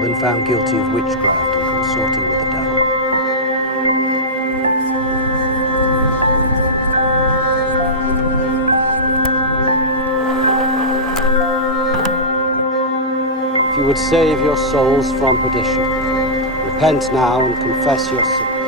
been found guilty of witchcraft and consorting with the devil. If you would save your souls from perdition, repent now and confess your sin.